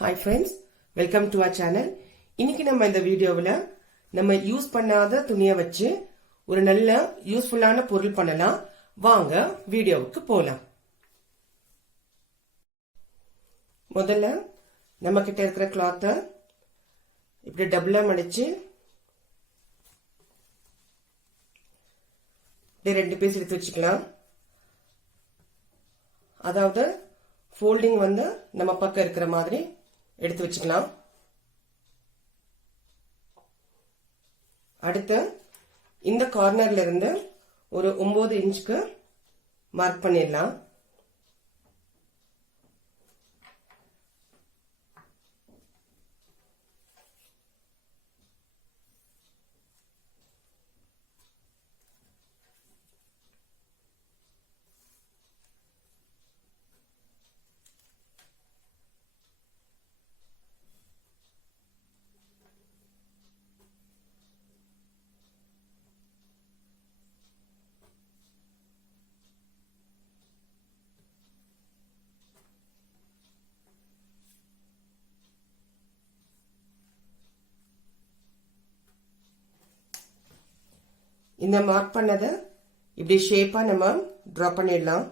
Hi friends, welcome to our channel. இன்னைக்கு நம்ம இந்த வீடியோவில் நம்ம யூஸ் பண்ணாத துணியை வச்சு ஒரு நல்ல யூஸ்ஃபுல்லான பொருள் பண்ணலாம். வாங்க வீடியோவுக்கு போலாம். முதல்ல நம்ம கிட்ட இருக்கிற கிளாத்தை இப்படி டபுளா மடிச்சு இப்படி 2 பீஸ் எடுத்து வச்சுக்கலாம். அதாவது ஃபோல்டிங் வந்து நம்ம பக்கம் இருக்கிற மாதிரி எடுத்து வச்சுக்கலாம். அடுத்து இந்த கார்னர்ல இருந்து ஒரு 9 இன்ச்சுக்கு மார்க் பண்ணிடலாம். இந்த மார்க் பண்ணதை இப்படி ஷேப்பா நம்ம டிரா பண்ணிடலாம்.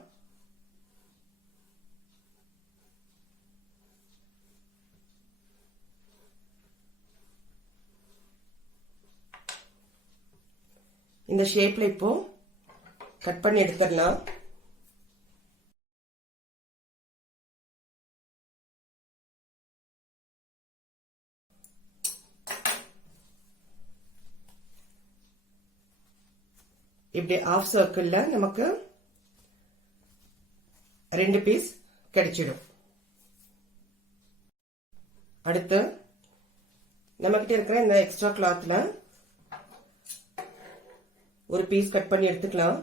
இந்த ஷேப்ல இப்போ கட் பண்ணி எடுத்துடலாம். இப்படி ஆஃப் சர்க்கிள்ல நமக்கு 2 பீஸ் கிடைச்சிடும். அடுத்து நம்ம கிட்ட இருக்கிற இந்த எக்ஸ்ட்ரா கிளாத்ல ஒரு பீஸ் கட் பண்ணி எடுத்துக்கலாம்.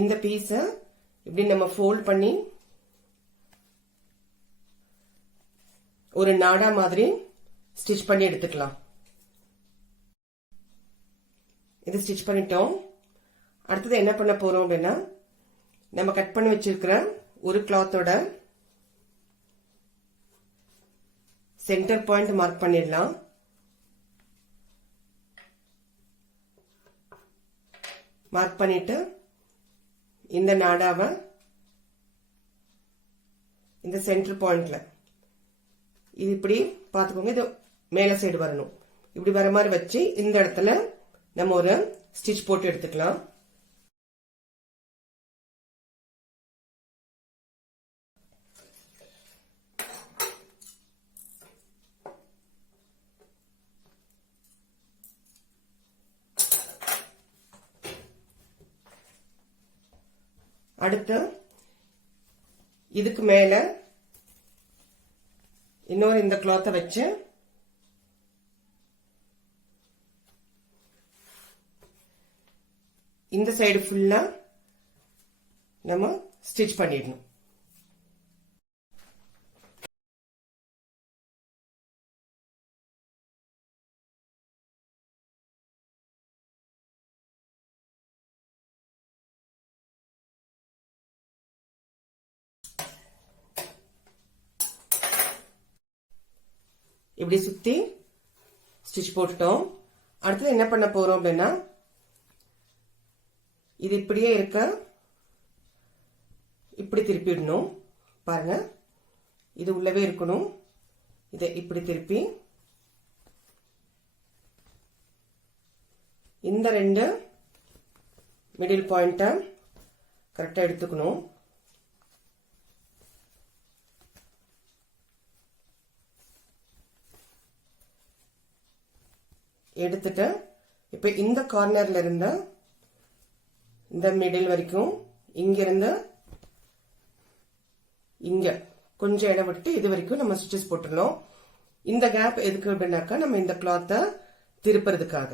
இந்த பீஸ இப்படி நம்ம ஃபோல்ட் பண்ணி ஒரு நாடா மாதிரி ஸ்டிச் பண்ணி எடுத்துக்கலாம். இது ஸ்டிச் பண்ணிட்டோம். அடுத்தது என்ன பண்ண போறோம் அப்படின்னா, நம்ம கட் பண்ணி வச்சிருக்கிற ஒரு கிளாத்தோட சென்டர் பாயிண்ட் மார்க் பண்ணிடலாம். மார்க் பண்ணிட்டு இந்த நாடாவை இந்த சென்டர் பாயிண்ட்ல இது இப்படி பாத்துக்கோங்க, இது மேல சைடு வரணும். இப்படி வர மாதிரி வச்சு இந்த இடத்துல நம்ம ஒரு ஸ்டிச் போட்டு எடுத்துக்கலாம். அடுத்து இதுக்கு மேல இன்னொரு இந்த கிளாத்தை வச்சு இந்த சைடு ஃபுல்லா நம்ம ஸ்டிச் பண்ணிடணும். இப்படி சுத்தி ஸ்டிச் போட்டுட்டோம். அடுத்தது என்ன பண்ண போறோம் அப்படின்னா, இது இப்படியே இருக்க இப்படி திருப்பிடணும். பாருங்க, இது உள்ளவே இருக்கணும். இதை இப்படி திருப்பி இந்த 2 மிடில் பாயிண்ட கரெக்டா எடுத்துக்கணும். எடுத்துட்டு இப்ப இந்த கார்னர்ல இருந்த இந்த மிடில் வரைக்கும் இங்கிருந்து இங்க கொஞ்சம் இடம் விட்டு இது வரைக்கும் நம்ம ஸ்டிச்சஸ் போட்டுடணும். இந்த கேப் எதுக்கு அப்படின்னாக்கா, நம்ம இந்த கிளாத்தை திருப்புறதுக்காக.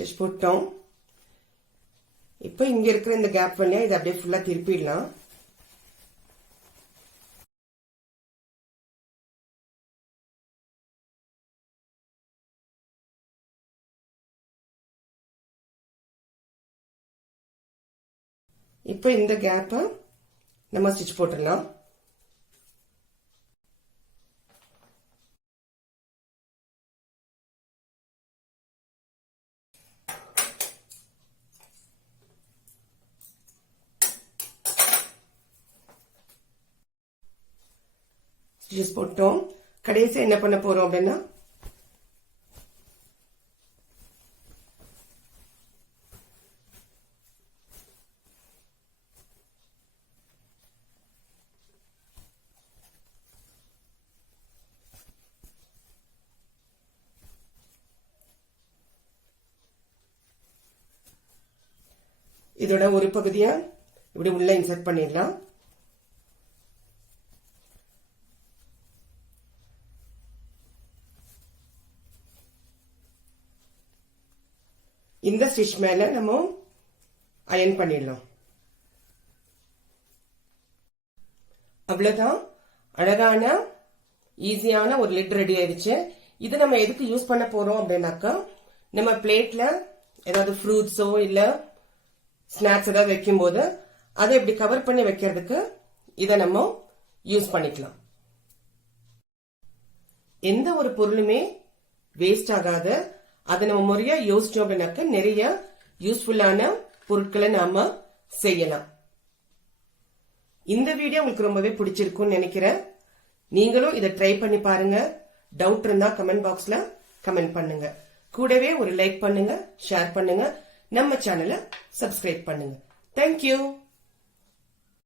ஸ்டிச் போட்டோம். இப்போ இங்க இருக்கிற இந்த கேப் வழியா இதை அப்படியே ஃபுல்லா திருப்பிடலாம். இப்போ இந்த கேப்பை நம்ம ஸ்டிச் போட்டுடலாம். ஸ்டிச்சஸ் போட்டோம். கடைசி என்ன பண்ண போறோம் அப்படின்னா இதோட ஒரு பகுதியா இப்படி உள்ள இன்சர்ட் பண்ணிடலாம். இந்த ஸ்டிச் மேல நம்ம அயன் பண்ணிடலாம். அவ்வளவுதான், அழகான ஈஸியான ஒரு லிட் ரெடி ஆயிடுச்சு. இது நம்ம எதுக்கு யூஸ் பண்ண போறோம் அப்படின்னாக்கா, நம்ம பிளேட்ல ஏதாவது ஃப்ரூட்ஸோ இல்ல ஸ்நாக்ஸ் ஏதாவது வைக்கும் போது அதை இப்படி கவர் பண்ணி வைக்கிறதுக்கு இதை நம்ம யூஸ் பண்ணிக்கலாம். எந்த ஒரு பொருளுமே வேஸ்ட் ஆகாத, அதை நம்ம முறையா யோசிச்சோம் அப்படின்னாக்க நிறைய யூஸ்ஃபுல்லான பொருட்களை நாம செய்யலாம். இந்த வீடியோ உங்களுக்கு ரொம்பவே பிடிச்சிருக்கும்னு நினைக்கிறேன். நீங்களும் இதை ட்ரை பண்ணி பாருங்க. டவுட் இருந்தா கமெண்ட் பாக்ஸ்ல கமெண்ட் பண்ணுங்க. கூடவே ஒரு லைக் பண்ணுங்க, ஷேர் பண்ணுங்க, நம்ம சேனலை சப்ஸ்கிரைப் பண்ணுங்க. தேங்க்யூ.